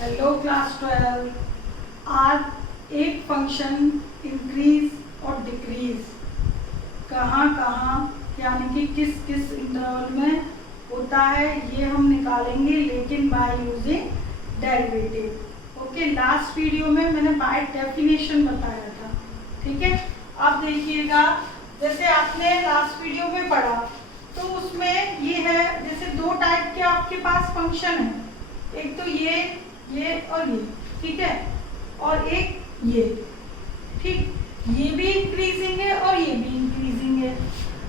Hello class 12। आज एक function increase और डिक्रीज कहाँ यानी कि किस किस इंटरवल में होता है ये हम निकालेंगे, लेकिन by using derivative. Okay, last video में मैंने बाय डेफिनेशन बताया था। ठीक है, अब देखिएगा, जैसे आपने लास्ट वीडियो में पढ़ा तो उसमें ये है, जैसे दो टाइप के आपके पास फंक्शन है, एक तो ये और ये, ठीक है, और एक ये, ठीक, ये भी इंक्रीजिंग है और ये भी इंक्रीजिंग है।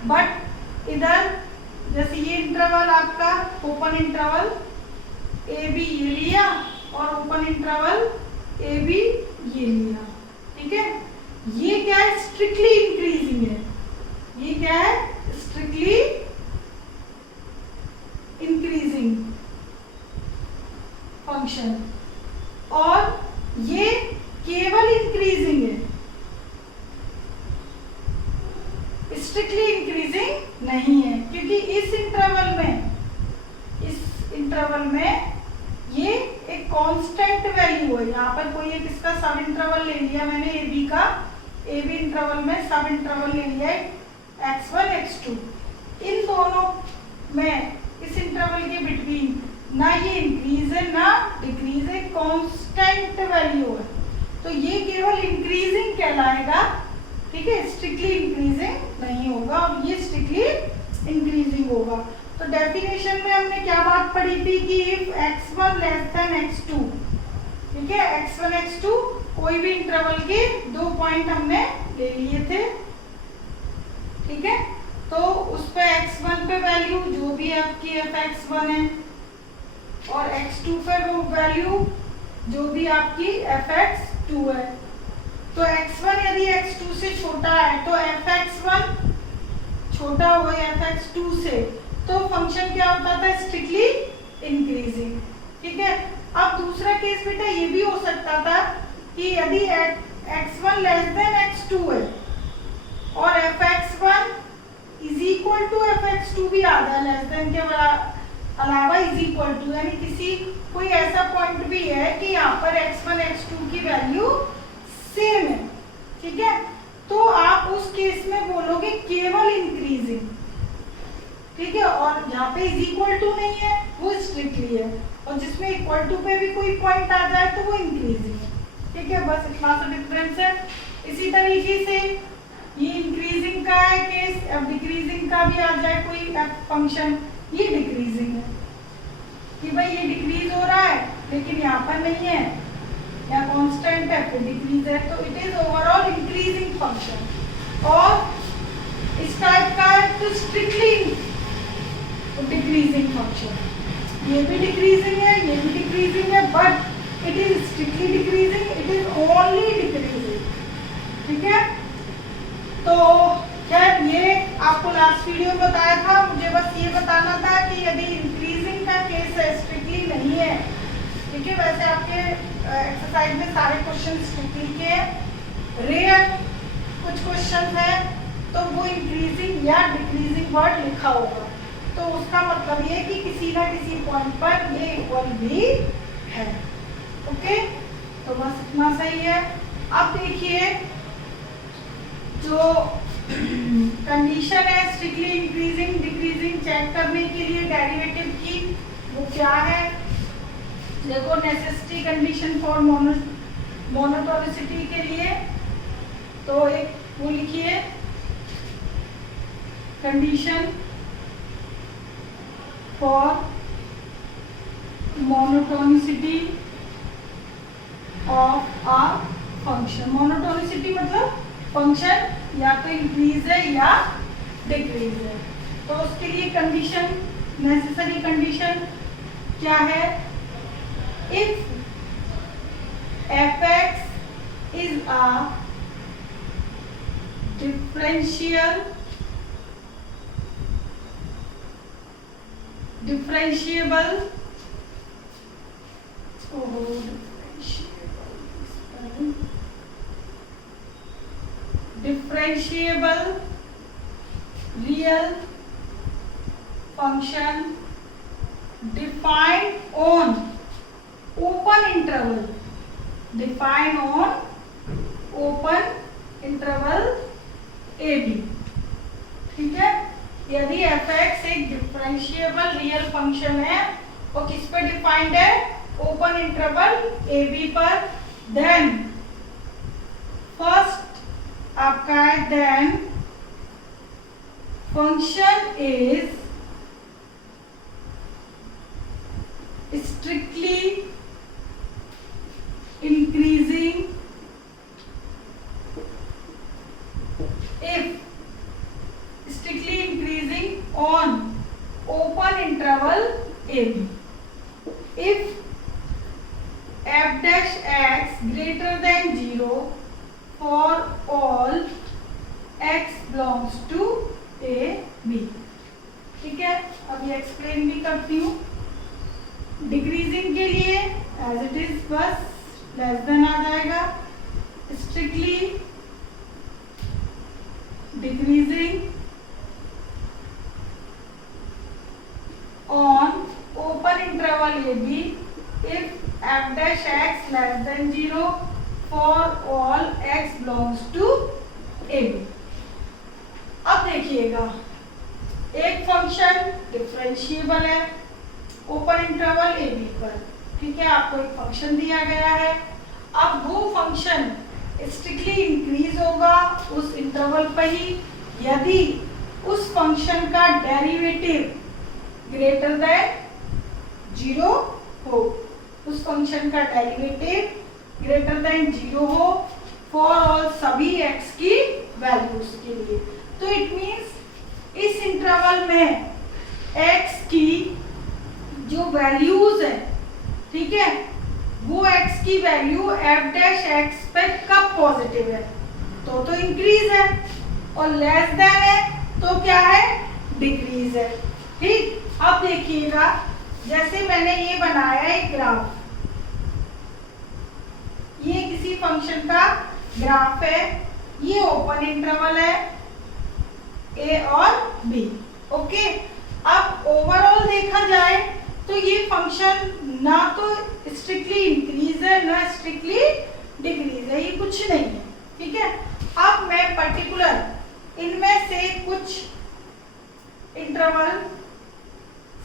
बट इधर जैसे ये इंटरवल आपका ओपन इंटरवल ए बी ये लिया और ओपन इंटरवल ए बी ये लिया, ठीक है। ये क्या है, स्ट्रिक्टली इंक्रीजिंग है। ये क्या है, स्ट्रिक्टली इंक्रीजिंग फंक्शन, और ये केवल इंक्रीजिंग है, स्ट्रिक्टली इंक्रीजिंग नहीं है, क्योंकि इस इंटरवल में ये एक कांस्टेंट वैल्यू है। यहाँ पर कोई एक इसका सब इंटरवल ले लिया मैंने, ए बी का, ए बी इंटरवल में सब इंटरवल ले लिया x1 x2। इन दोनों में इस इंटरवल के बिटवीन ना ये इंक्रीज है ना डिक्रीज है, कांस्टेंट वैल्यू है, तो ये केवल इंक्रीजिंग कहलाएगा, ठीक है, स्ट्रिक्टली इंक्रीजिंग नहीं होगा, और ये स्ट्रिक्टली इंक्रीजिंग होगा। तो डेफिनेशन में हमने क्या बात पढ़ी थी कि if x1 less than x2, ठीक है, x1 x2 कोई भी इंटरवल के दो पॉइंट हमने ले लिए थे, ठीक है, तो उस पे x1 पे वैल्यू जो भी आपकी fx1 है और x2 पे वो वैल्यू जो भी आपकी fx2 है। तो x1 यदि x2 से छोटा है तो fx1 छोटा हो fx2 से, तो फंक्शन क्या होता था, स्ट्रिक्टली इंक्रीजिंग, ठीक है। अब दूसरा केस बेटा ये भी हो सकता था कि यदि x1 लेस देन x2 है और fx1 is equal to fx2 भी आ जाए, लेस देन के अलावा इज इक्वल टू, यानी किसी कोई ऐसा पॉइंट भी है कि यहाँ पर x1 x2 की वैल्यू सेम है, ठीक है, तो आप उस केस में बोलोगे केवल इंक्रीजिंग, ठीक है, और यहाँ पे इज इक्वल टू नहीं है वो स्ट्रिक्टली है, और जिसमें इक्वल टू पे भी कोई पॉइंट आ जाए तो वो इंक्रीजिंग है, ठीक है, बस इतना सा डिफरेंस है। इसी तरीके से ये इंक्रीजिंग का है केस, अब डिक्रीजिंग का भी आ जाए कोई फंक्शन, ये डिक्रीजिंग है कि भाई ये डिक्रीज हो रहा है लेकिन यहाँ पर नहीं है या कांस्टेंट है फिर डिक्रीज है, तो it is overall increasing function. और इस टाइप का है तो स्ट्रिक्टली डिक्रीजिंग फंक्शन, ये भी डिक्रीजिंग है ये भी डिक्रीजिंग है, but it is strictly decreasing, it is only decreasing, ठीक है। तो खैर ये आपको लास्ट वीडियो में बताया था, मुझे बस ये बताना था कि यदि इंक्रीजिंग का केस है, स्ट्रिक्टली नहीं है, ठीक है, वैसे आपके एक्सरसाइज में सारे क्वेश्चन स्ट्रिक्टली के, रेयर कुछ क्वेश्चन है तो वो इंक्रीजिंग या डिक्रीजिंग वर्ड लिखा होगा, तो उसका मतलब ये कि किसी ना किसी पॉइंट पर ये इक्वल भी है। ओके, तो बस इतना सही है। अब देखिए जो कंडीशन है स्ट्रिक्टली इंक्रीजिंग डिक्रीजिंग चेक करने के लिए डेरिवेटिव की, वो क्या है, देखो, नेसेसिटी कंडीशन फॉर मोनोटोनिसिटी के लिए, तो एक वो लिखिए, condition for monotonicity of a function. Monotonicity मतलब फंक्शन या तो इंक्रीज है या डिक्रीज है, तो उसके लिए कंडीशन, नेसेसरी कंडीशन क्या है, if fx is a differentiable real function defined on open open interval, define on open interval A B. ठीक है, यदि एफ एक्स एक डिफरेंशिएबल रियल फंक्शन है और किस पे डिफाइंड है, ओपन इंटरवल ए बी पर, देन फर्स्ट आपका है then function is strictly increasing if strictly increasing on open interval AB if f dash x greater than 0 for all x belongs to A B। ठीक है, अभी explain भी करती हूँ। Decreasing के लिए एज इट इज बस लेस देन आ जाएगा, strictly decreasing on open interval A B if F dash X less than 0 for all X belongs to A B. अब देखिएगा, एक फंक्शन डिफरेंशिएबल है ओपन इंटरवल ए बी पर। ठीक है, आपको एक फंक्शन दिया गया है, अब वो फंक्शन स्ट्रिक्टली इंक्रीज होगा उस इंटरवल पर ही यदि उस फंक्शन का डेरिवेटिव ग्रेटर देन 0 हो। उस फंक्शन का डेरिवेटिव ग्रेटर देन 0 हो फॉर ऑल सभी x की वैल्यूज के लिए। तो इट मीन्स इस इंटरवल में x की जो वैल्यूज है, ठीक है, वो x की वैल्यू f डैश x पे कब पॉजिटिव है तो इंक्रीज है, और लेस देन है तो क्या है, डिक्रीज है। ठीक, अब देखिएगा, जैसे मैंने ये बनाया एक ग्राफ, ये किसी फंक्शन का ग्राफ है, ये ओपन इंटरवल है ए और बी। ओके, अब ओवरऑल देखा जाए तो ये फंक्शन ना तो स्ट्रिक्टली इंक्रीज है ना स्ट्रिक्टली डिक्रीज है, ये कुछ नहीं है। ठीक है, अब मैं पर्टिकुलर इनमें से कुछ इंटरवल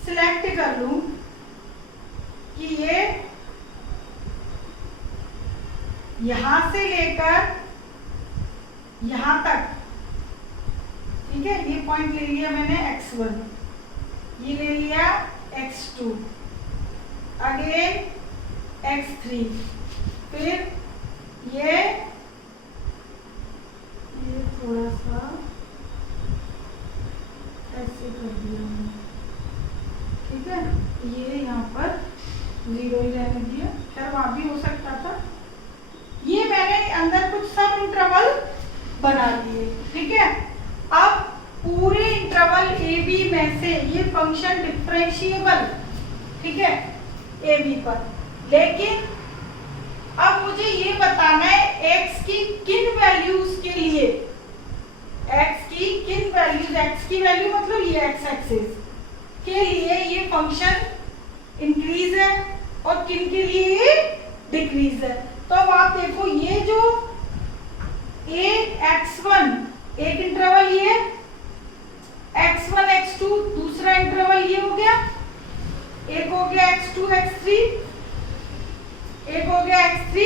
सिलेक्ट कर लूं कि ये यहां से लेकर यहां तक, ठीक है, ये पॉइंट ले लिया मैंने x1, ये ले लिया x2, अगेन x3, फिर ये थोड़ा सा ऐसे कर दिया मैंने। ठीक है, ये यहाँ पर 0 ही रहने दिया, खैर वहां भी हो सकता था। ये मैंने अंदर कुछ सब इंटरवल बना लिए। ठीक है, अब पूरे इंटरवल ए बी में से ये फंक्शन डिफरेंशिएबल, ठीक है, ए बी पर, लेकिन अब मुझे ये बताना है x की किन वैल्यूज के लिए, x की किन वैल्यूज, x की वैल्यू मतलब ये x एक्सिस के लिए ये फंक्शन इंक्रीज है और किन के लिए ये डिक्रीज है। तो अब आप देखो, ये जो x1 एक इंटरवल ये, x1 x2 दूसरा इंटरवल ये हो गया, एक हो गया x2 x3, एक हो गया x3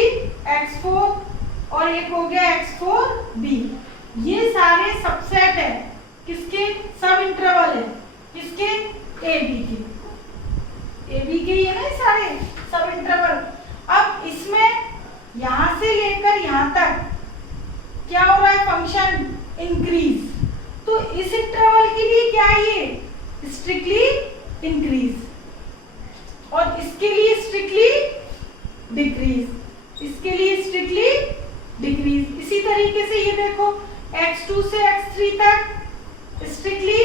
x4 और एक हो गया x4 b। ये सारे सबसेट है किसके, सब इंटरवल है किसके, ए बी के, ये ना सारे सब इंटरवल। अब इसमें यहां से लेकर यहां तक क्या हो रहा है, फंक्शन इंक्रीज, तो इस इंटरवल के लिए क्या है, ये स्ट्रिक्टली इंक्रीज, और इसके लिए स्ट्रिक्टली डिक्रीज, इसके लिए स्ट्रिक्टली डिक्रीज। इसी तरीके से ये देखो, x2 से x3 तक स्ट्रिक्टली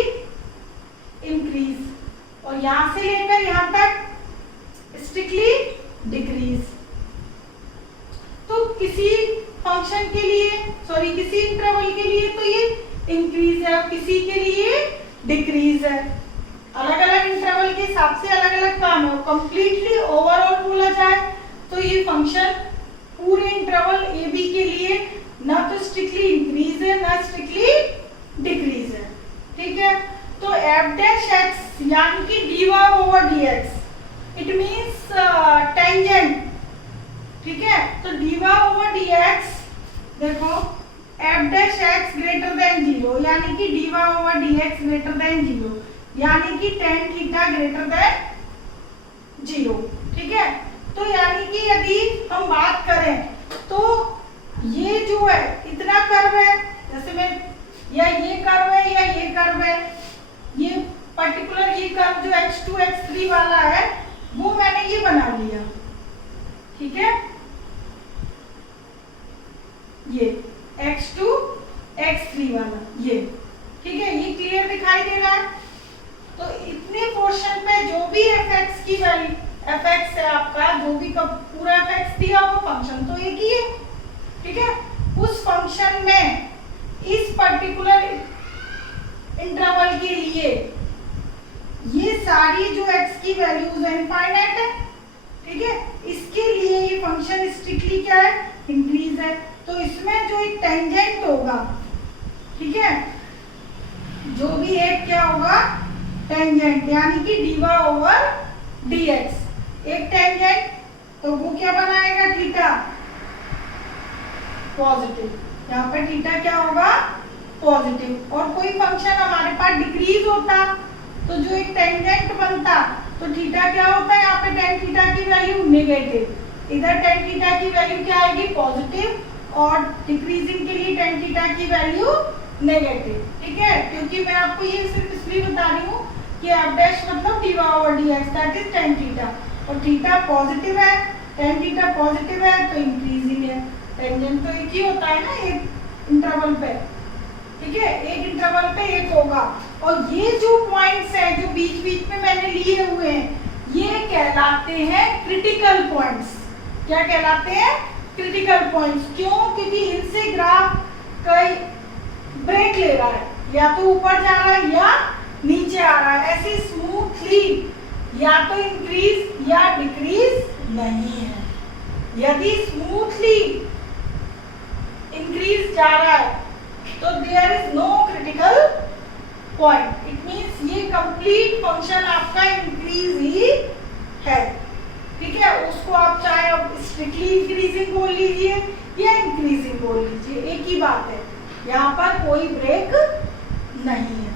इंक्रीज, और यहां से लेकर यहां तक स्ट्रिक्टली डिक्रीज। तो किसी फंक्शन के लिए, सॉरी किसी इंटरवल के लिए तो ये इंक्रीज है और किसी के लिए डिक्रीज है। अलग अलग इंटरवल के हिसाब से अलग अलग काम है। कंप्लीटली ओवरऑल बोला जाए तो फंक्शन पूरे इंटरवल ए बी के लिए ना तो स्ट्रिक्टली इंक्रीज है ना स्ट्रिक्टली डिक्रीज है, ठीक है। तो एफ डैश एक्स यानी कि dy over dx it means tangent, ठीक है। तो dy ओवर dx देखो F dash x greater than 0 यानी कि dy over dx greater than 0 यानी कि tan थीटा ग्रेटर देन 0, ठीक है। तो यानी कि यदि हम बात करें तो ये जो है इतना कर्व है, जैसे मैं या ये कर्व है या ये कर्व है, ये पर्टिकुलर ये कर्व जो x2 x3 वाला है वो मैंने ये बना लिया, ठीक है। ये x2 x3 वाला ये, ठीक है, ये क्लियर दिखाई दे रहा है। तो इतने पोर्शन पे जो भी fx की वैल्यू fx है आपका, जो भी का पूरा fx दिया हुआ फंक्शन तो एक ही है, ठीक है। उस फंक्शन में इस पर्टिकुलर इंटरवल के लिए ये सारी जो x की वैल्यूज है इनफाइनाइट है, ठीक है। इसके लिए ये फंक्शन स्ट्रिक्टली क्या है, इंक्रीज है। तो इसमें जो एक टेंजेंट होगा, ठीक है, जो भी एक क्या होगा टेंजेंट यानी कि dy ओवर dx एक टेंजेंट, तो वो क्या बनाएगा थीटा पॉजिटिव, यहाँ पे थीटा क्या होगा पॉजिटिव। और कोई फंक्शन हमारे पास डिक्रीज होता तो जो एक टेंजेंट बनता तो थीटा क्या होता है, यहाँ पे tan थीटा की वैल्यू नेगेटिव, इधर tan थीटा की वैल्यू क्या आएगी पॉजिटिव और डिक्रीजिंग के लिए tan थीटा की वैल्यू नेगेटिव, ठीक है। क्योंकि मैं आपको ये सिर्फ इसलिए बता रही हूँ कि f डैश मतलब dy over dx that is tan theta, और थीटा पॉजिटिव है, tan थीटा पॉजिटिव है तो इंक्रीजिंग है। टेंजेंट तो एक ही होता है ना एक इंटरवल पे, ठीक है, एक इंटरवल पे एक होगा। और ये जो पॉइंट्स हैं जो बीच बीच में मैंने लिए हुए हैं ये कहलाते हैं क्रिटिकल पॉइंट्स। क्या कहलाते हैं क्रिटिकल पॉइंट्स। क्यों? क्योंकि इनसे ग्राफ कई ब्रेक ले रहा है, या तो ऊपर जा रहा है या नीचे आ रहा है, ऐसे स्मूथली या तो इंक्रीज या डिक्रीज नहीं है। यदि स्मूथली इंक्रीज जा रहा है तो there is no critical point, it means ये कंप्लीट फंक्शन आपका इंक्रीज ही है, ठीक है। उसको आप चाहे अब स्ट्रिक्टली इंक्रीजिंग बोल लीजिए या इंक्रीजिंग बोल लीजिए, एक ही बात है, यहाँ पर कोई ब्रेक नहीं है,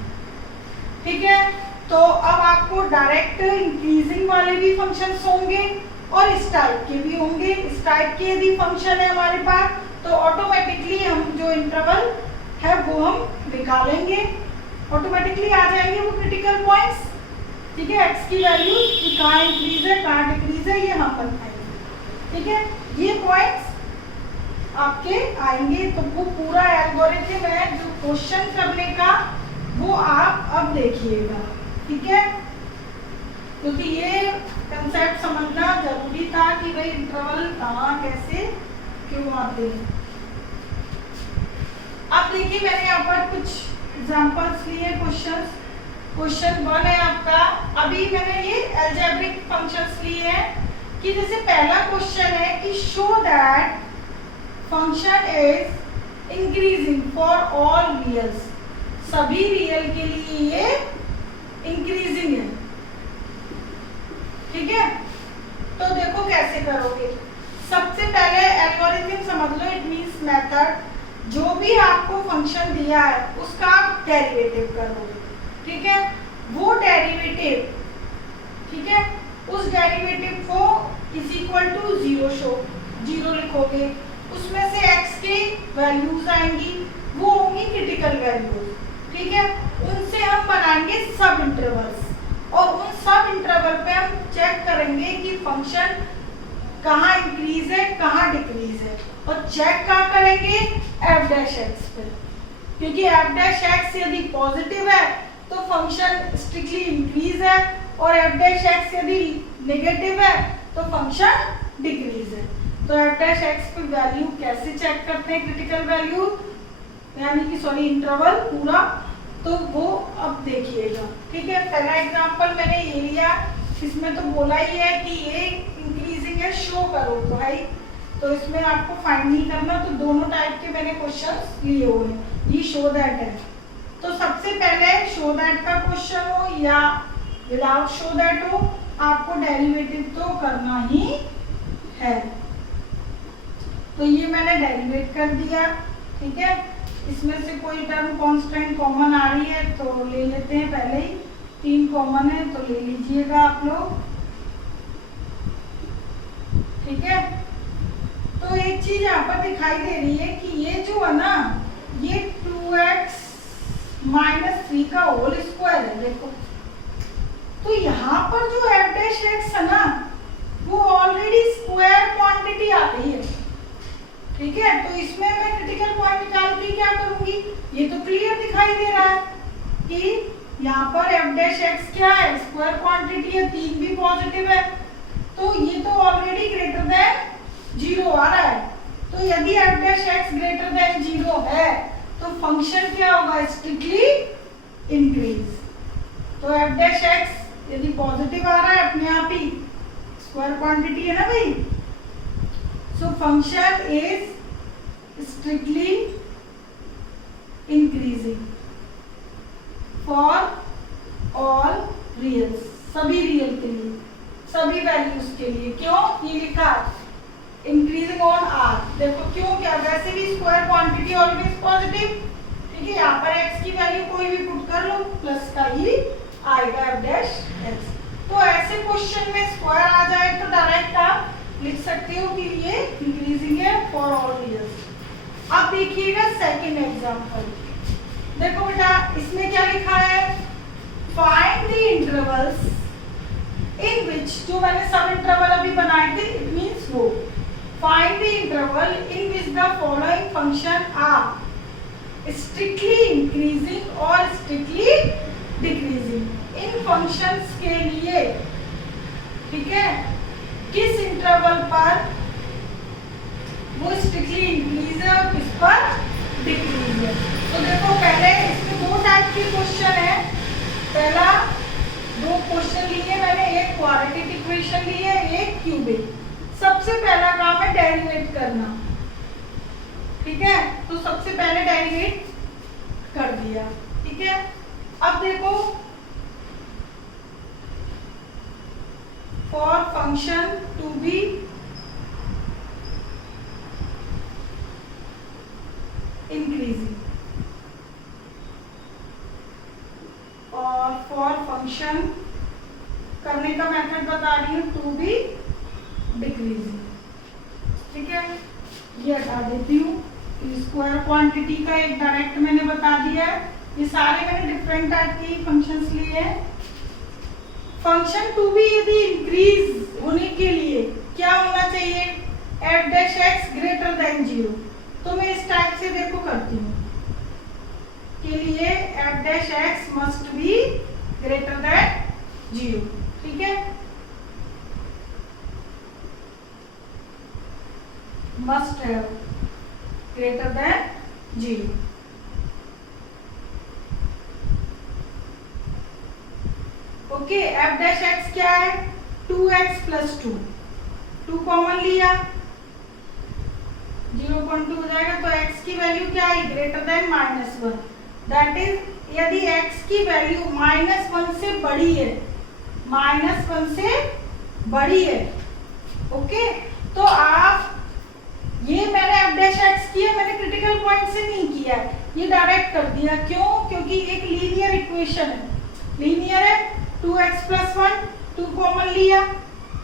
ठीक है। तो अब आपको डायरेक्ट इंक्रीजिंग वाले भी फंक्शंस होंगे और इस टाइप के भी होंगे। इस टाइप के यदि फंक्शन है हमारे पास तो ऑटोमेटिकली हम जो इंटरवल है वो हम निकालेंगे, ऑटोमेटिकली आ जाएंगे वो क्रिटिकल पॉइंट्स, ठीक है। x की वैल्यू कहाँ इंक्रीज है कहाँ डिक्रीज है ये हम बताएंगे, ठीक है। ये पॉइंट्स आपके आएंगे। तो वो पूरा एल्गोरिथम है जो क्वेश्चन करने का वो आप अब देखिएगा, ठीक है। क्योंकि ये कंसेप्ट समझना जरूरी था कि भाई इंटरवल कहाँ कैसे क्यों आते हैं। अब देखिए मैंने यहाँ पर कुछ एग्जांपल्स लिए क्वेश्चंस। क्वेश्चन 1 है आपका, अभी मैंने ये अलजेब्रिक फंक्शंस लिए हैं कि जैसे पहला क्वेश्चन है कि show that function is increasing for all reals, सभी रियल के लिए ये इंक्रीजिंग है, ठीक है। तो देखो कैसे करोगे। सबसे पहले एल्गोरिथम समझ लो, इट मींस मेथड। जो भी आपको फंक्शन दिया है उसका आप डेरिवेटिव करोगे, ठीक है। वो डेरिवेटिव, ठीक है, उस डेरिवेटिव को इज इक्वल टू 0 लिखोगे। उसमें से x की वैल्यूज आएंगी, वो होंगी क्रिटिकल वैल्यूज, ठीक है। उनसे हम बनाएंगे सब इंटरवल्स और उन सब इंटरवल पे हम चेक करेंगे कि फंक्शन कहाँ इंक्रीज है कहाँ डिक्रीज है, और चेक कहाँ करेंगे f डैश x पे, क्योंकि f डैश x यदि पॉजिटिव है तो फंक्शन स्ट्रिक्टली इंक्रीज है और f डैश x यदि नेगेटिव है तो फंक्शन डिक्रीज है। तो f डैश x पे वैल्यू कैसे चेक करते हैं क्रिटिकल वैल्यू यानी कि सॉरी इंटरवल पूरा, तो वो अब देखिएगा, ठीक है। पहला एग्जांपल मैंने ये लिया, इसमें तो बोला ही है कि ये इंक्रीजिंग है, शो करो तो है ही, तो इसमें आपको फाइंड नहीं करना। तो दोनों टाइप के मैंने क्वेश्चंस लिए हुए हैं। ये शो दैट है, तो सबसे पहले शो दैट का क्वेश्चन हो या विदाउट शो दैट हो, आपको डेरिवेटिव तो करना ही है। तो ये मैंने डेरिवेट कर दिया, ठीक है। इसमें से कोई टर्म कांस्टेंट कॉमन आ रही है तो ले लेते हैं, पहले ही 3 कॉमन है तो ले लीजिएगा आप लोग, ठीक है। तो एक चीज यहाँ पर दिखाई दे रही है कि ये जो है ना, ये 2x - 3 का होल स्क्वायर है, देखो। तो यहाँ पर जो f डैश x है ना, वो ऑलरेडी स्क्वायर क्वांटिटी आ गई है, ठीक है। तो इसमें मैं क्रिटिकल पॉइंट निकाल के क्या करूंगी, ये तो क्लियर दिखाई दे रहा है कि यहाँ पर f डैश x क्या है, स्क्वायर क्वांटिटी है, 3 भी पॉजिटिव है, तो ये तो ऑलरेडी ग्रेटर देन 0 आ रहा है। तो यदि f dash x greater than 0 है तो फंक्शन क्या होगा, स्ट्रिक्टली इंक्रीज। तो f डैश x यदि पॉजिटिव आ रहा है अपने आप ही, स्क्वायर क्वांटिटी है ना भाई, so function is strictly increasing for all real, सभी रियल के लिए, सभी वैल्यूज के लिए। क्यों ये लिखा, इंक्रीजिंग ऑन आर, देखो क्यों, क्या वैसे भी स्क्वायर क्वांटिटी ऑलवेज पॉजिटिव, ठीक है। यहाँ पर x की वैल्यू कोई भी पुट कर लो, प्लस का ही आएगा f डैश x। तो ऐसे क्वेश्चन में स्क्वायर आ जाए तो डायरेक्ट आप लिख सकते हो कि ये इंक्रीजिंग है फॉर ऑल रियल्स। अब देखिएगा सेकंड एग्जांपल, देखो बेटा इसमें क्या लिखा है, find the intervals in which, जो मैंने सब इंटरवल अभी बनाए थे, इट मींस वो find the interval in which the following function are strictly increasing और स्ट्रिक्टली डिक्रीजिंग। इन फंक्शंस के लिए, ठीक है, किस इंटरवल पर वो स्ट्रिक्टली इंक्रीज है और किस पर डिक्रीज है। तो देखो पहले इसमें 2 टाइप के क्वेश्चन है। पहला 2 क्वेश्चन लिए मैंने, एक क्वाड्रेटिक इक्वेशन ली है, एक क्यूबिक। सबसे पहला काम है डेरिवेट करना, ठीक है। तो सबसे पहले डेरिवेट कर दिया, ठीक है। अब देखो for function to be increasing और फॉर फंक्शन करने का मेथड बता रही हूँ टू बी डिक्रीजिंग, ठीक है। ये हटा देती हूँ, स्क्वायर क्वांटिटी का एक डायरेक्ट मैंने बता दिया है। ये सारे मैंने डिफरेंट टाइप के फंक्शंस लिए हैं। फंक्शन टू बी यदि इंक्रीज होने के लिए क्या होना चाहिए, f dash x greater than 0। तो मैं इस टाइप से देखो करती हूँ, के लिए f dash x must be greater than 0, ठीक है। Must have greater than 0। Okay, f dash x क्या है, 2x प्लस 2 कॉमन लिया, 0.2 हो जाएगा। तो x की वैल्यू क्या है, ग्रेटर देन -1। दैट इज यदि x की वैल्यू -1 से बड़ी है, -1 से बड़ी है, ओके। तो आप ये मैंने f डैश x किया, मैंने क्रिटिकल पॉइंट से नहीं किया, ये डायरेक्ट कर दिया। क्यों, क्योंकि एक लीनियर इक्वेशन है, लीनियर है, 2x प्लस 1 2 कॉमन लिया,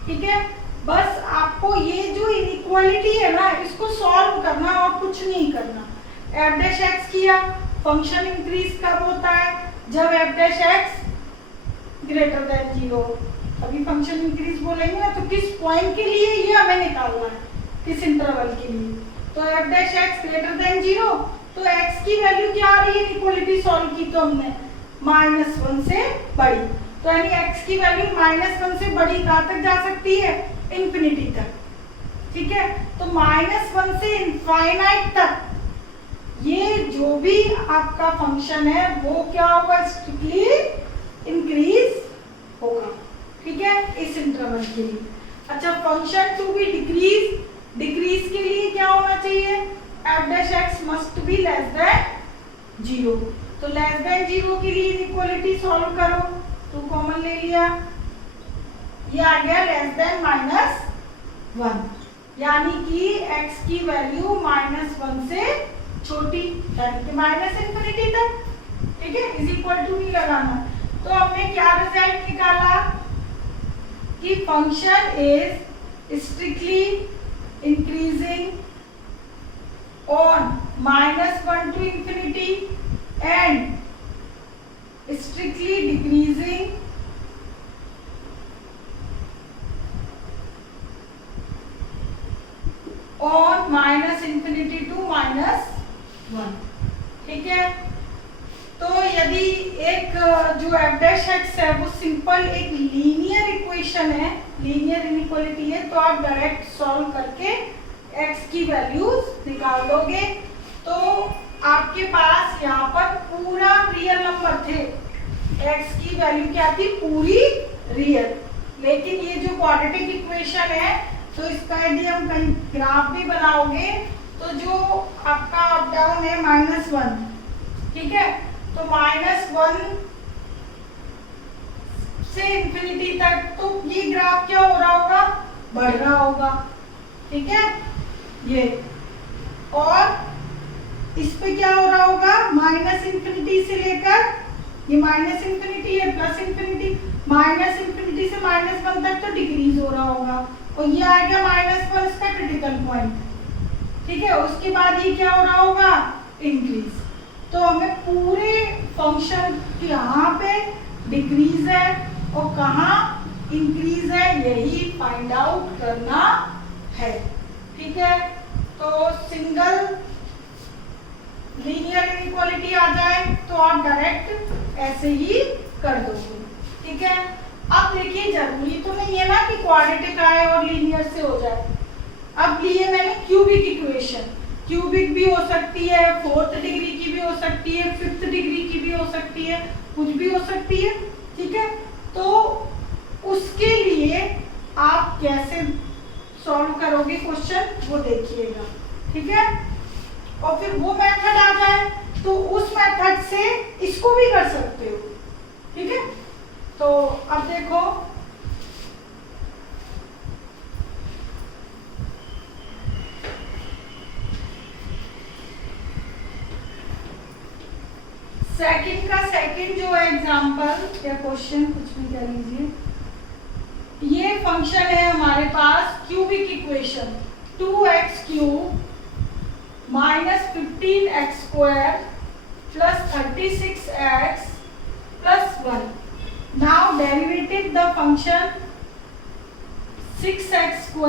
ठीक है। बस आपको ये जो इनइक्वालिटी है ना, इसको सॉल्व करना और कुछ नहीं करना। f डैश x किया, फंक्शन इंक्रीज कब होता है, जब f dash x greater than 0। अभी फंक्शन इंक्रीज बोलेंगे ना, तो किस पॉइंट के लिए ये हमें निकालना है, किस इंटरवल के लिए। तो f dash x greater than 0, तो x की वैल्यू क्या आ रही है, इनइक्वालिटी सॉल्व की तो हमने -1 से बड़ी। तो यानी x की वैल्यू -1 से बड़ी कहाँ तक जा सकती है, इंफिनिटी तक, ठीक है। तो -1 से इनफाइनाइट तक ये जो भी आपका फंक्शन है वो क्या होगा, स्ट्रिक्टली इंक्रीज होगा, ठीक है, इस इंटरवल के लिए। अच्छा, function to be decrease, decrease के लिए क्या होना चाहिए, F dash X must be less than 0। तो लेस देन 0 के लिए इनइक्वालिटी सॉल्व करो, तो कॉमन ले लिया, ये आ गया लेस देन -1, यानी कि x की वैल्यू -1 से छोटी, यानी कि -∞ तक, ठीक है, इज इक्वल टू नहीं लगाना। तो हमने क्या रिजल्ट निकाला कि function is strictly increasing on -1 to infinity and strictly decreasing on -∞ to -1, ठीक है। तो यदि एक जो एफ डैश एक्स है वो सिंपल एक लीनियर इक्वेशन है, लीनियर इनइक्वालिटी है, तो आप डायरेक्ट सॉल्व करके एक्स की वैल्यूज निकाल दोगे। तो आपके पास यहाँ पर पूरा रियल नंबर थे, एक्स की वैल्यू क्या थी, पूरी रियल। लेकिन ये जो क्वाड्रेटिक इक्वेशन है, तो इसका यदि हम कहीं ग्राफ भी बनाओगे तो जो आपका अप डाउन है -1, ठीक है, तो -1 से इंफिनिटी तक, तो ये ग्राफ क्या हो रहा होगा, बढ़ रहा होगा, ठीक है ये। और इस पे क्या हो रहा होगा, -∞ से लेकर, ये -∞ है प्लस इंफिनिटी, -∞ से -1 तक तो डिक्रीज हो रहा होगा, और ये आ गया -1 इसका क्रिटिकल पॉइंट, ठीक है। उसके बाद ये क्या हो रहा होगा, इंक्रीज। तो हमें पूरे फंक्शन यहाँ पे डिक्रीज है और कहाँ इंक्रीज है, यही फाइंड आउट करना है, ठीक है। तो सिंगल लीनियर इनइक्वालिटी आ जाए तो आप डायरेक्ट ऐसे ही कर दोगे, ठीक है। अब देखिए, जरूरी तो नहीं है ना कि क्वाड्रेटिक आए और लीनियर से हो जाए। अब लिए मैंने क्यूबिक इक्वेशन, क्यूबिक भी हो सकती है, 4th डिग्री की भी हो सकती है, 5th डिग्री की भी हो सकती है, कुछ भी हो सकती है, ठीक है। तो उसके लिए आप कैसे सॉल्व करोगे क्वेश्चन, वो देखिएगा, ठीक है। और फिर वो मेथड आ जाए तो उस मेथड से इसको भी कर सकते हो, ठीक है। तो अब देखो, सेकंड का सेकंड जो है एग्जांपल या क्वेश्चन, कुछ भी कह लीजिए, ये फंक्शन है हमारे पास cubic equation 2x³ -15x² + 36x + 1। Now derivative the function 6x²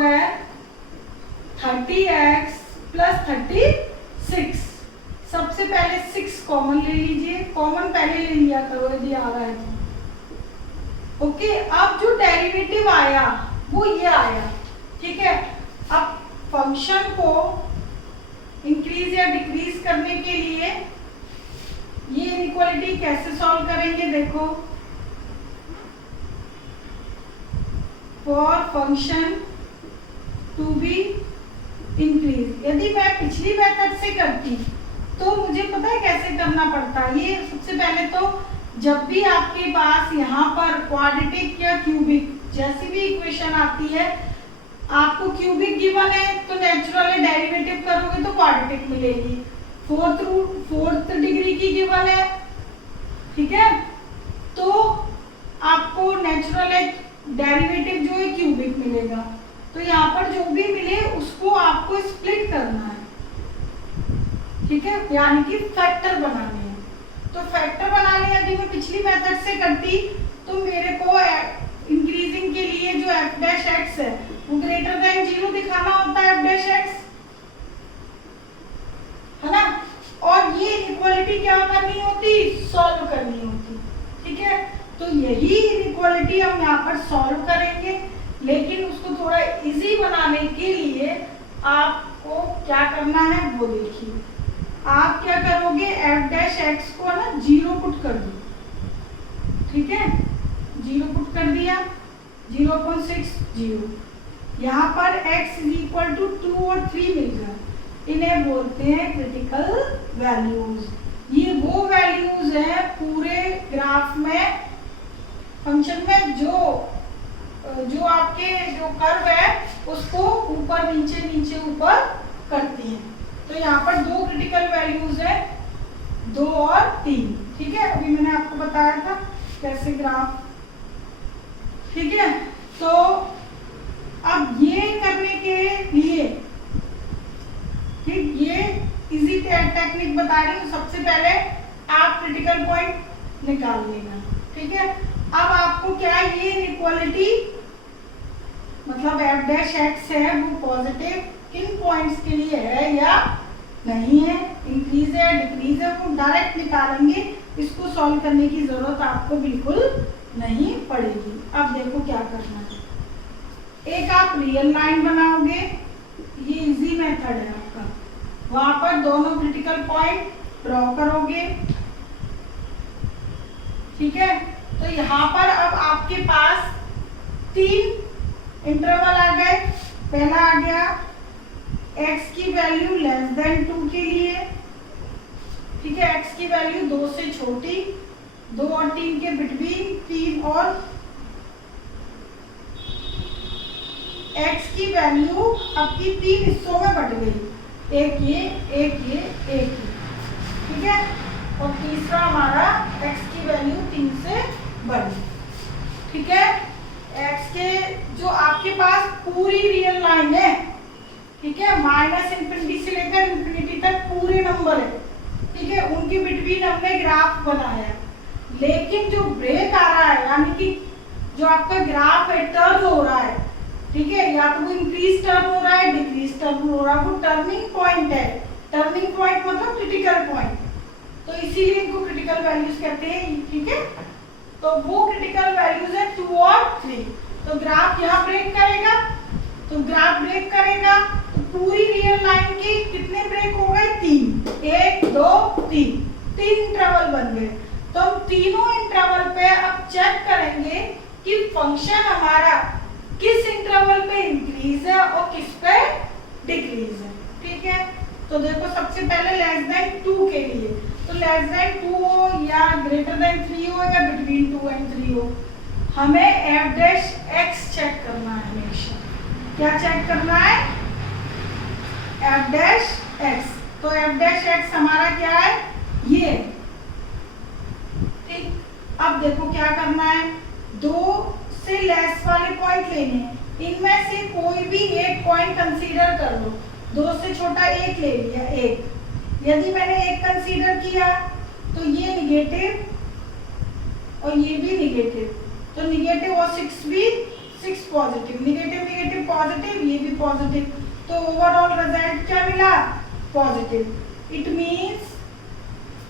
30x + 36। सबसे पहले 6 कॉमन ले लीजिए, कॉमन पहले ले लिया करो यदि आ रहा है तो, ओके। अब जो डेरिवेटिव आया वो ये आया, ठीक है। अब फंक्शन को इंक्रीज या डिक्रीज करने के लिए ये इनइक्वालिटी कैसे सॉल्व करेंगे, देखो, for function to be increase. यदि मैं पिछली मेथड से करती तो मुझे पता है कैसे करना पड़ता। ये सबसे पहले तो जब भी आपके पास यहाँ पर क्वाड्रेटिक या क्यूबिक जैसी भी इक्वेशन आती है, आपको क्यूबिक गिवन है तो नेचुरली डेरिवेटिव करोगे तो क्वाड्रेटिक मिलेगी। 4th डिग्री की गिवन है, ठीक है, तो आपको नेचुरल डेरिवेटिव जो है क्यूबिक मिलेगा। तो यहाँ पर जो भी मिले उसको आपको स्प्लिट करना है, ठीक है, यानी कि फैक्टर बनाने हैं। तो फैक्टर बनाने यदि मैं पिछली मेथड से करती तो मेरे को इंक्रीजिंग के लिए जो एफ डैश एक्स है वो ग्रेटर देन 0 दिखाना होता है, एफ डैश एक्स, है ना। और ये इनइक्वालिटी क्या करनी होती, सॉल्व करनी होती, ठीक है। तो यही इनइक्वालिटी हम यहाँ पर सॉल्व करेंगे, लेकिन उसको थोड़ा इजी बनाने के लिए आपको क्या करना है वो देखिए। आप क्या करोगे, एफ डैश एक्स को ना 0 पुट कर दो, ठीक है, 0 पुट कर दिया, 0.6 0। यहाँ पर x इज इक्वल टू 2 और 3 मिल गया, इन्हें बोलते हैं क्रिटिकल वैल्यूज। ये वो वैल्यूज हैं पूरे ग्राफ में, फंक्शन में जो आपके जो कर्व है उसको ऊपर नीचे नीचे ऊपर करती हैं। तो यहाँ पर दो क्रिटिकल वैल्यूज है, 2 और 3। ठीक है, अभी मैंने आपको बताया था कैसे ग्राफ। ठीक है, तो अब ये करने के लिए ठीक ये इजी टेक्निक बता रही हूँ। सबसे पहले आप क्रिटिकल पॉइंट निकाल लेना। ठीक है, अब आपको क्या ये इनइक्वालिटी मतलब एफ डैश एक्स है वो पॉजिटिव किन पॉइंट्स के लिए है या नहीं है, इंक्रीज है डिक्रीज है, वो डायरेक्ट निकालेंगे। इसको सॉल्व करने की जरूरत आपको बिल्कुल नहीं पड़ेगी। अब देखो क्या करना है। एक आप रियल लाइन बनाओगे, ये इजी मेथड है आपका। वहां पर दोनों क्रिटिकल पॉइंट ड्रॉ करोगे। ठीक है, तो यहाँ पर अब आपके पास 3 इंटरवल आ गए। पहला आ गया x की वैल्यू लेस देन 2 के लिए। ठीक है, x की वैल्यू 2 से छोटी, 2 और 3 के बिटवीन, 3 और x की वैल्यू आपकी 3 हिस्सों में बट गई, एक ये एक ये एक ये। ठीक है, और तीसरा हमारा x की वैल्यू 3 से बढ़ी। ठीक है, x के जो आपके पास पूरी रियल लाइन है, ठीक है, माइनस इंफिनिटी से लेकर इंफिनिटी तक पूरे नंबर है। ठीक है, उनके बिटवीन हमने ग्राफ बनाया, लेकिन जो ब्रेक आ रहा है यानी कि जो आपका ग्राफ है टर्न हो रहा है, ठीक है, या तो वो इंक्रीज टर्न हो रहा है डिक्रीज टर्न हो रहा है, वो टर्निंग पॉइंट है। टर्निंग पॉइंट मतलब क्रिटिकल पॉइंट, तो इसीलिए इनको क्रिटिकल वैल्यूज कहते हैं। ठीक है, तो वो क्रिटिकल वैल्यूज है 2 और 3। तो ग्राफ यहाँ ब्रेक करेगा, तो ग्राफ ब्रेक करेगा तो पूरी रियल लाइन की कितने ब्रेक हो गए, 3, 1 2 3, 3 इंटरवल बन गए। तो हम तीनों इंटरवल पे अब चेक करेंगे कि फंक्शन हमारा किस इंटरवल पे इंक्रीज है और किस पे डिक्रीज है। ठीक है, तो देखो सबसे पहले लेस देन 2 के लिए, तो लेस देन 2 हो या ग्रेटर देन 3 हो या बिटवीन 2 एंड 3 हो, हमें एफ डैश एक्स चेक करना है हमेशा। क्या चेक करना है, एफ डैश एक्स। तो एफ डैश एक्स हमारा क्या है, ये। ठीक, अब देखो क्या करना है, 2 से लेस वाले पॉइंट लेने, इनमें से कोई भी एक पॉइंट कंसीडर कर लो। 2 से छोटा 1 ले लिया, 1। यदि मैंने 1 कंसीडर किया तो ये निगेटिव और ये भी निगेटिव, तो निगेटिव और 6 भी 6 पॉजिटिव, निगेटिव निगेटिव पॉजिटिव, ये भी पॉजिटिव, तो ओवरऑल रिजल्ट क्या मिला, positive. It means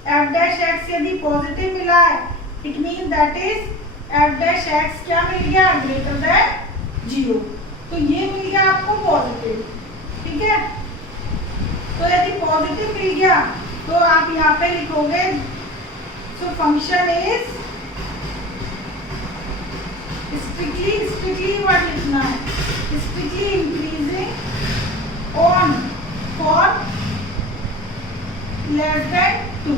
F dash x यदि पॉजिटिव मिला है, it means that is F dash x क्या मिल गया, ग्रेटर देन 0। तो ये मिल गया आपको पॉजिटिव। ठीक है, तो यदि पॉजिटिव मिल गया तो आप यहाँ पे लिखोगे, so function is strictly word लिखना है, strictly increasing on for less than 2।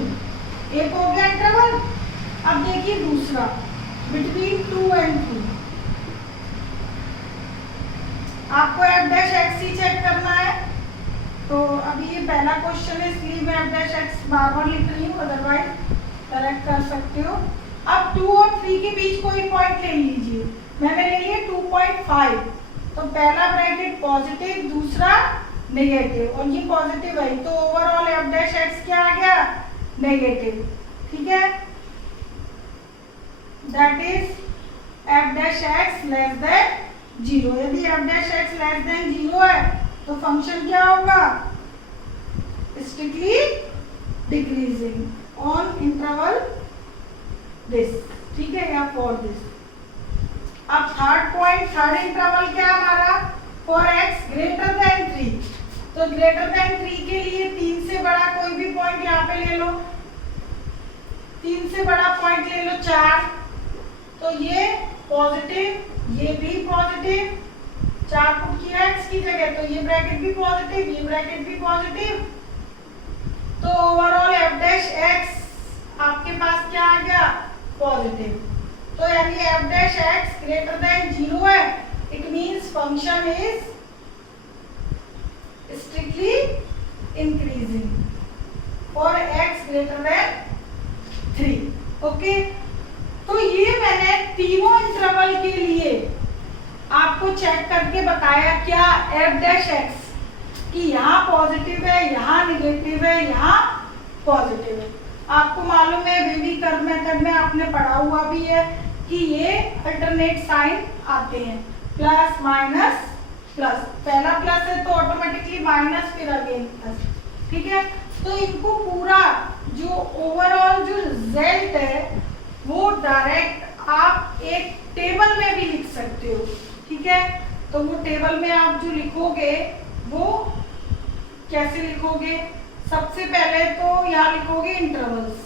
एक हो गया इंटरवल। अब देखिए दूसरा, बिटवीन 2 एंड 3। आपको एफ डैश एक्स ही चेक करना है। तो अभी ये पहला क्वेश्चन है, इसलिए मैं एफ डैश एक्स बार बार लिख रही हूँ, अदरवाइज करेक्ट कर सकते हो। अब 2 और 3 के बीच कोई पॉइंट ले लीजिए, मैंने ले लिया 2.5। तो पहला ब्रैकेट पॉजिटिव, दूसरा नेगेटिव, और ये पॉजिटिव है, तो ओवरऑल एफ डैश एक्स क्या आ गया, नेगेटिव। ठीक है, that is F dash X less than 0। यदि F dash X less than 0 है तो फंक्शन क्या होगा, strictly decreasing on interval this. ठीक है, या फॉर दिस। अब थर्ड पॉइंट, थर्ड इंटरवल क्या हमारा, फॉर एक्स ग्रेटर देन 3। तो ग्रेटर देन 3 के लिए 3 से बड़ा कोई भी पॉइंट यहाँ पे ले लो, 3 से बड़ा पॉइंट ले लो 4। तो ये पॉजिटिव, ये भी पॉजिटिव, 4 पुट किया x की जगह, तो ये ब्रैकेट भी पॉजिटिव, ये ब्रैकेट भी पॉजिटिव, तो ओवरऑल f डैश x आपके पास क्या आ गया, पॉजिटिव। तो यानी f dash x greater than 0 है, it means function is strictly increasing for x greater than 3। Okay, तो ये मैंने तीनों इंटरवल के लिए आपको चेक करके बताया क्या f डैश x कि यहाँ पॉजिटिव है, यहाँ निगेटिव है, यहाँ पॉजिटिव है। आपको मालूम है वेवी कर्व मेथड में आपने पढ़ा हुआ भी है कि ये अल्टरनेट साइन आते हैं, प्लस माइनस प्लस, पहला प्लस है तो ऑटोमेटिकली माइनस, फिर अगेन प्लस, ठीक है। तो इनको पूरा जो ओवरऑल जो रिजल्ट है वो डायरेक्ट आप एक टेबल में भी लिख सकते हो, ठीक है। तो वो टेबल में आप जो लिखोगे वो कैसे लिखोगे, सबसे पहले तो यहाँ लिखोगे इंटरवल्स।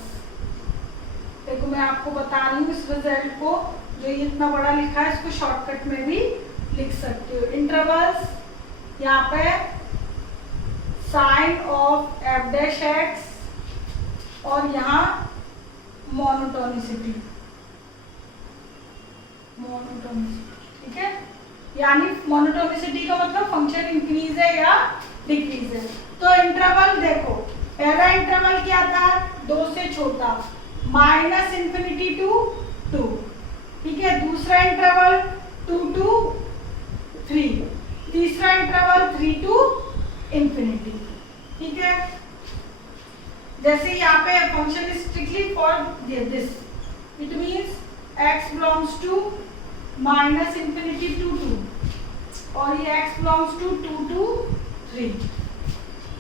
देखो मैं आपको बता रही हूँ इस रिजल्ट को, जो ये इतना बड़ा लिखा है इसको शॉर्टकट में भी लिख सकते हो। इंटरवल्स, यहाँ पे sign of F dash X और यहाँ मोनोटोनिसिटी, ठीक है। यानी मोनोटोनिसिटी का मतलब फंक्शन इंक्रीज है या डिक्रीज है। तो इंटरवल देखो, पहला इंटरवल क्या था, 2 से छोटा, माइनस इंफिनिटी टू 2, ठीक है। दूसरा इंटरवल 2 to 3, तीसरा इंटरवल 3 to इंफिनिटी, ठीक है। जैसे यहाँ पे function strictly for this, it means x belongs to minus infinity to 2 और ये x बिलोंग्स टू 2 to 3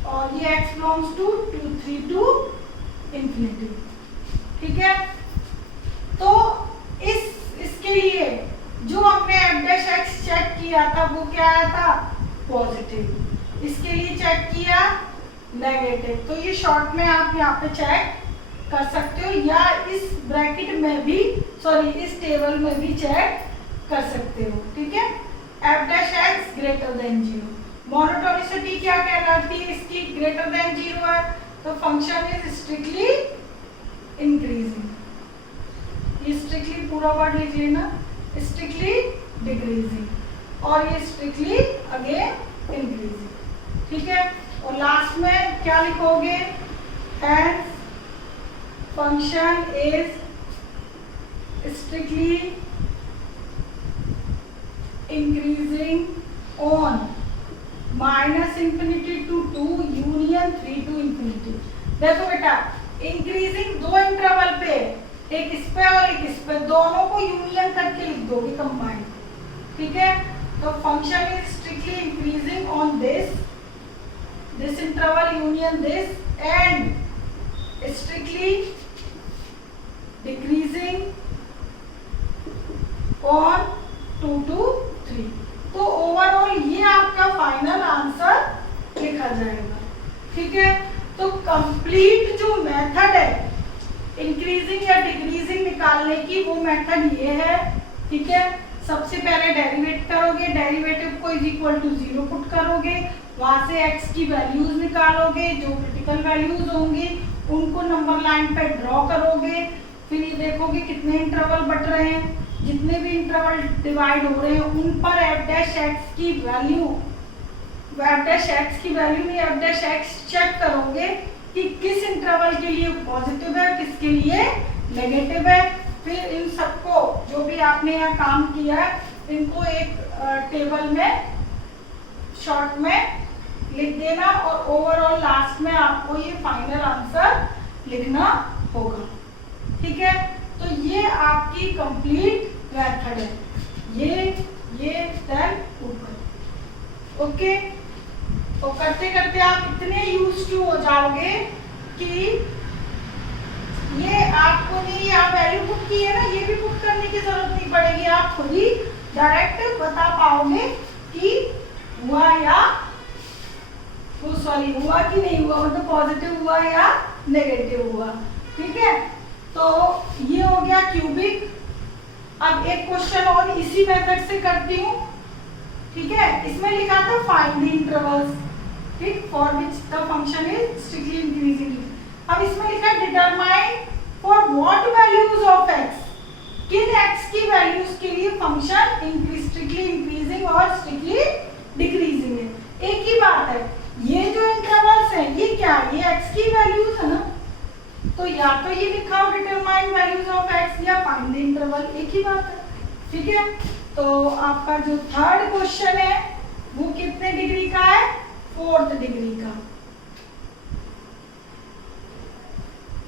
और ये x belongs to 3 to infinity, ठीक है। तो इसके लिए जो हमने f डैश x चेक किया था वो क्या आया था, पॉजिटिव। इसके लिए चेक किया नेगेटिव। तो ये शॉर्ट में आप यहाँ पे चेक कर सकते हो या इस ब्रैकेट में भी, सॉरी इस टेबल में भी चेक कर सकते हो, ठीक है। f dash x greater than 0, monotonicity क्या कहलाती है इसकी, ग्रेटर देन 0 है, तो फंक्शन इज स्ट्रिक्टली इंक्रीजिंग। ये स्ट्रिक्टली पूरा वर्ड लिख लेना, स्ट्रिक्टली डिक्रीजिंग और ये स्ट्रिक्टली अगेन इंक्रीजिंग, ठीक है। और लास्ट में क्या लिखोगे, and function is strictly increasing on minus infinity to 2 union 3 to infinity. देखो बेटा, इंक्रीजिंग दो इंटरवल पे, एक इस पे और एक इस पे, दोनों को यूनियन करके लिख दोगे कंबाइन, ठीक है। तो function is strictly increasing on this interval union this and strictly decreasing on 2 to 3। तो ओवरऑल ये आपका फाइनल आंसर लिखा जाएगा, ठीक है। तो कंप्लीट जो मेथड है इंक्रीजिंग या डिक्रीजिंग निकालने की, वो मेथड ये है, ठीक है। सबसे पहले डेरिवेट करोगे, डेरिवेटिव को इज इक्वल टू 0 पुट करोगे, वहां से x की वैल्यूज निकालोगे, जो क्रिटिकल वैल्यूज होंगी उनको नंबर लाइन पे ड्रॉ करोगे, फिर ये देखोगे कितने इंटरवल बट रहे हैं, जितने भी इंटरवल डिवाइड हो रहे हैं उन पर f डैश x की वैल्यू, f डैश x की वैल्यू में f डैश x चेक करोगे कि किस इंटरवल के लिए पॉजिटिव है, किसके लिए नेगेटिव है। फिर इन सबको जो भी आपने यहाँ काम किया है इनको एक टेबल में शॉर्ट में लिख देना और ओवरऑल लास्ट में आपको ये फाइनल आंसर लिखना होगा, ठीक है। तो ये आपकी कंप्लीट मेथड है, ये देन ऊपर, ओके। तो करते करते आप इतने यूज्ड टू हो जाओगे कि ये आपको नहीं, यहाँ वैल्यू पुट की है ना, ये भी पुट करने की जरूरत नहीं पड़ेगी, आप खुद ही डायरेक्ट बता पाओगे कि हुआ या वो, सॉरी हुआ कि नहीं हुआ, मतलब पॉजिटिव हुआ या नेगेटिव हुआ, ठीक है। तो ये हो गया क्यूबिक। अब एक क्वेश्चन और इसी मेथड से करती हूँ, ठीक है, इसमें लिखा था फाइंड द इंटरवल्स, ठीक, for which the function is strictly increasing. अब इसमें लिखा है determine for what values of x, किन x की वैल्यूज के लिए फंक्शन स्ट्रिक्टली इंक्रीजिंग और स्ट्रिक्टली डिक्रीजिंग है। एक ही बात है, ये जो इंटरवल्स हैं ये क्या, ये x की वैल्यूज है ना, तो या तो ये लिखा हो डिटरमाइन वैल्यूज ऑफ x या फाइंड द इंटरवल, एक ही बात है, ठीक है। तो आपका जो थर्ड क्वेश्चन है वो कितने डिग्री का है, 4th डिग्री का।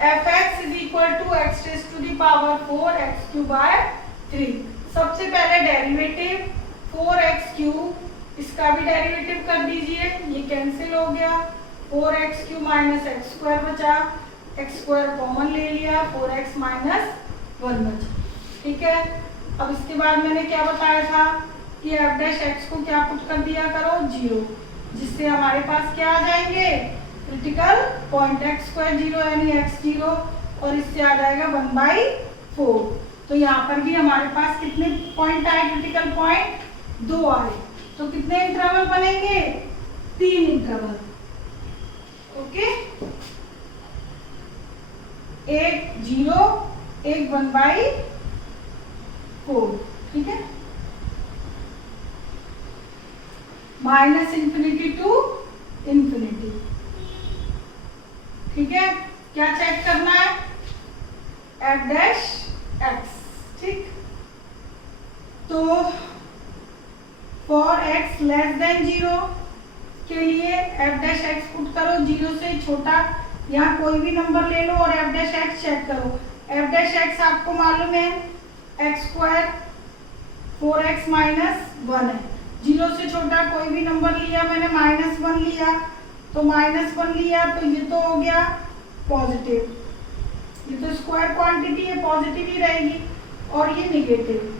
fx is equal to x raised to the power 4 x cube by 3। सबसे पहले डेरिवेटिव 4x क्यूब, इसका भी डेरिवेटिव कर दीजिए, ये कैंसिल हो गया, 4x cube minus x square बचा, एक्स स्क्वायर कॉमन ले लिया, 4x माइनस 1 बचा, ठीक है। अब इसके बाद मैंने क्या बताया था कि एफ डैश एक्स को क्या पुट कर दिया करो 0, जिससे हमारे पास क्या आ जाएंगे क्रिटिकल पॉइंट एक्स स्क्वायर 0 यानी x 0, और इससे आ जाएगा 1/4। तो यहाँ पर भी हमारे पास कितने पॉइंट आए, क्रिटिकल पॉइंट 2 आए, तो कितने इंटरवल बनेंगे, 3 इंटरवल, ओके, एक 0 एक 1/4, ठीक है, माइनस इंफिनिटी टू इंफिनिटी, ठीक है। क्या चेक करना है, एफ डैश एक्स, ठीक। तो फॉर एक्स लेस देन 0 के लिए एफ डैश एक्स पुट करो, 0 से छोटा, यहाँ कोई भी नंबर ले लो और एफ डैश एक्स चेक करो। एफ डैश एक्स आपको मालूम है एक्स स्क्वायर 4x माइनस 1 है, 0 से छोटा कोई भी नंबर लिया, मैंने -1 लिया, तो -1 लिया तो ये तो हो गया पॉजिटिव, ये तो स्क्वायर क्वांटिटी है, पॉजिटिव ही रहेगी, और ये निगेटिव,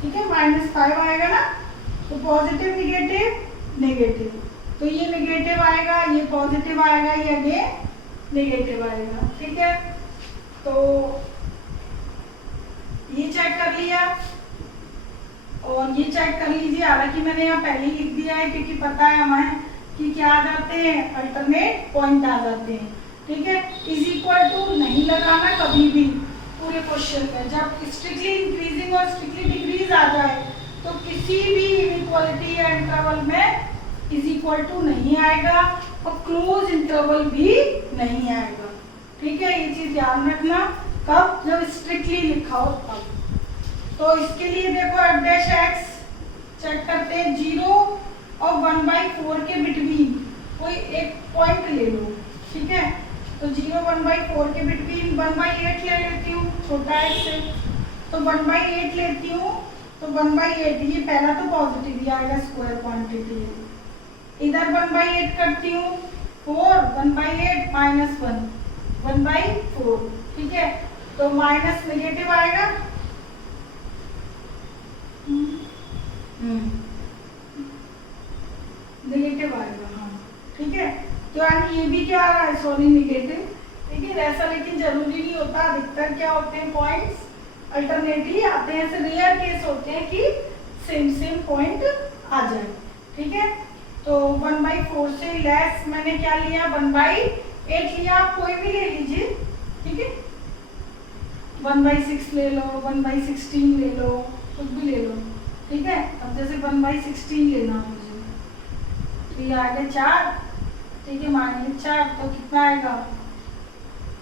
ठीक है, -5 आएगा ना, तो पॉजिटिव निगेटिव नेगेटिव, तो ये नेगेटिव आएगा, ये पॉजिटिव आएगा, ये अगेन नेगेटिव आएगा, ठीक है। तो ये चेक कर लिया, और ये चेक कर लीजिए, हालांकि मैंने यहाँ पहले ही लिख दिया है क्योंकि पता है हमें कि क्या आ जाते हैं, अल्टरनेट पॉइंट आ जाते हैं, ठीक है। इज इक्वल टू नहीं लगाना कभी भी पूरे क्वेश्चन में, जब स्ट्रिक्टली इंक्रीजिंग और स्ट्रिक्टली डिक्रीज आ जाए तो किसी भी इनइक्वालिटी या इंटरवल में इज इक्वल टू नहीं आएगा और क्लोज इंटरवल भी नहीं आएगा, ठीक है, ये चीज ध्यान रखना, कब, जब स्ट्रिक्टली लिखा हो तब। तो इसके लिए देखो एफ डैश एक्स चेक करते हैं, 0 और 1/4 के बिटवीन कोई एक पॉइंट ले लो, ठीक है, तो 0 1/4 के बिटवीन 1/8 ले लेती हूँ, छोटा है इससे, तो 1/8 लेती हूँ, तो 1/8 ये पहला तो पॉजिटिव ही आएगा, स्क्वायर क्वांटिटी है, इधर 1/8 करती हूँ, 4 1/8 माइनस 1 1/4, ठीक है, तो माइनस नेगेटिव आएगा, नेगेटिव आएगा, हाँ, ठीक है। तो यानी ये भी क्या आ रहा है, सॉरी नेगेटिव, ठीक है, ऐसा लेकिन जरूरी नहीं होता, अधिकतर क्या होते हैं पॉइंट्स अल्टरनेटली आते हैं, ऐसे रेयर केस होते हैं कि सेम पॉइंट आ जाए, ठीक है। तो 1/4 से लेस मैंने क्या लिया, 1/8 लिया, आप कोई भी ले लीजिए, ठीक है, 1/6 ले लो, 1/16 ले लो, कुछ भी ले लो, ठीक है। अब जैसे 1/16 लेना मुझे, तो ये आएगा 4, ठीक है, -4, तो कितना आएगा,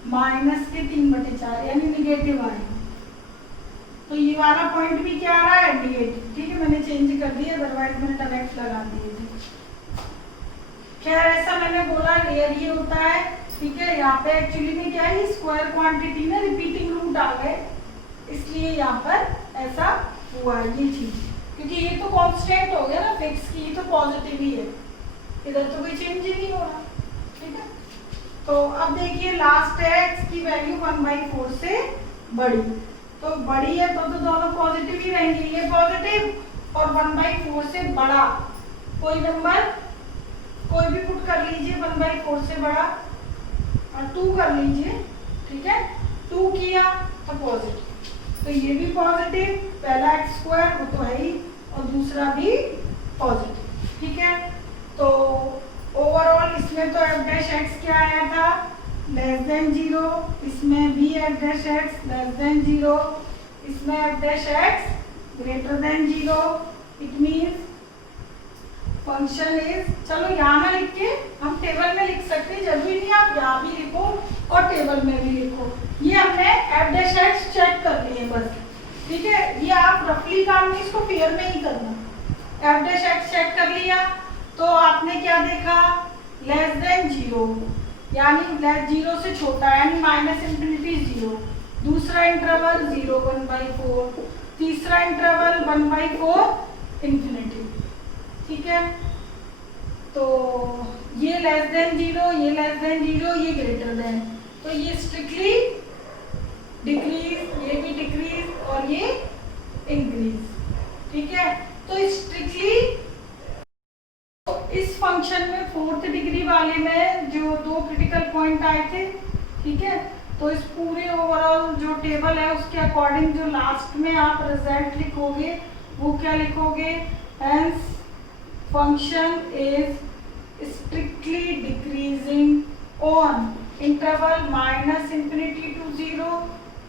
-3/4 यानी निगेटिव आएगा, तो ये वाला पॉइंट भी क्या आ रहा है, नेगेटिव, ठीक है, मैंने चेंज कर दिया, अदरवाइज मैंने डायरेक्ट लगा दिए थे। खैर ऐसा मैंने बोला रेयर ये होता है, ठीक है, यहाँ पे एक्चुअली में क्या है, स्क्वायर क्वांटिटी में रिपीटिंग रूट आ गए, इसलिए यहाँ पर ऐसा हुआ है ये चीज, क्योंकि ये तो कांस्टेंट हो गया ना फिक्स की, ये तो पॉजिटिव ही है, इधर तो कोई चेंज ही नहीं हो रहा, ठीक है। तो अब देखिए लास्ट है x की वैल्यू 1/4 से बड़ी, तो बड़ी है तो दोनों पॉजिटिव ही रहेंगे, ये पॉजिटिव और 1/4 से बड़ा कोई नंबर कोई भी पुट कर लीजिए, 1/4 से बड़ा, और 2 कर लीजिए, ठीक है, 2 किया तो पॉजिटिव, तो ये भी पॉजिटिव, पहला x स्क्वायर वो तो है ही, और दूसरा भी पॉजिटिव, ठीक है। तो ओवरऑल इसमें तो एफ डैश एक्स क्या आया था, लेस देन 0, इसमें भी F dash X less than 0, इसमें F dash x greater than 0। It means function is, चलो यहाँ ना लिख के हम टेबल में लिख सकते हैं, जरूरी नहीं आप यहाँ भी लिखो और टेबल में भी लिखो। ये हमने एफ डैश एक्स चेक कर लिए बस, ठीक है। ये आप रफली काम नहीं, इसको पेयर में ही करना। एफ डैश एक्स चेक कर लिया तो आपने क्या देखा, लेस देन 0 यानी लेस 0 से छोटा यानी माइनस इंफिनिटी 0, दूसरा इंटरवल 0 1/4, तीसरा इंटरवल 1/4 इंफिनिटी, ठीक है। तो ये लेस देन 0, ये लेस देन 0, ये ग्रेटर देन, तो ये स्ट्रिक्टली डिक्रीज, ये भी डिक्रीज और ये इंक्रीज, ठीक है। तो स्ट्रिक्टली इस फंक्शन में 4th डिग्री वाले में जो 2 क्रिटिकल पॉइंट आए थे, ठीक है। तो इस पूरे ओवरऑल जो टेबल है उसके अकॉर्डिंग जो लास्ट में आप रिजल्ट लिखोगे वो क्या लिखोगे, hence function is strictly decreasing on interval -∞ to 0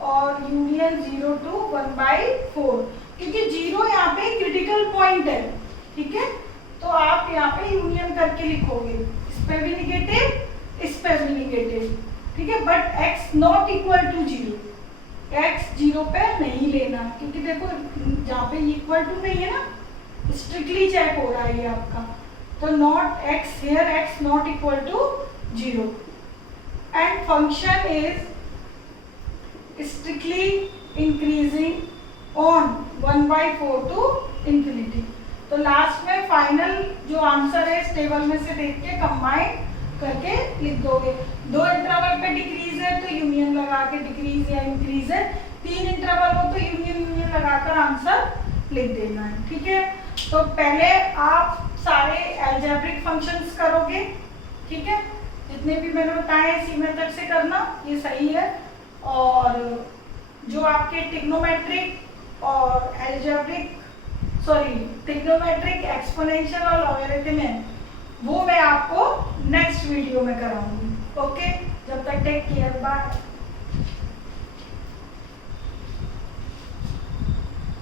और यूनियन 0 to 1/4, क्योंकि 0 यहाँ पे क्रिटिकल पॉइंट है, ठीक है। तो आप यहाँ पे यूनियन करके लिखोगे, इस पे भी निगेटिव, इस पे भी निगेटिव, ठीक है। But x not equal to 0, x 0 पे नहीं लेना, क्योंकि देखो जहाँ पे इक्वल टू नहीं है ना, स्ट्रिक्टली चेक हो रहा है ये आपका। तो not x here, x not equal to 0 and function is strictly increasing on 1/4 to infinity. तो लास्ट में फाइनल जो आंसर है इस टेबल में से देख के कंबाइन करके लिख दोगे। 2 इंटरवल पे डिक्रीज है तो यूनियन लगा के डिक्रीज या इंक्रीज है, 3 इंटरवल हो तो यूनियन लगाकर आंसर लिख देना है, ठीक है। तो पहले आप सारे अलजेब्रिक फंक्शंस करोगे, ठीक है। जितने भी मैंने बताए इसी मेथड से करना, ये सही है। और जो आपके ट्रिग्नोमेट्रिक और अलजेब्रिक ट्रिग्नोमेट्रिक, एक्सपोनेंशियल और लॉगरिथम है वो मैं आपको नेक्स्ट वीडियो में कराऊंगी। ओके, जब तक टेक केयर, बाय।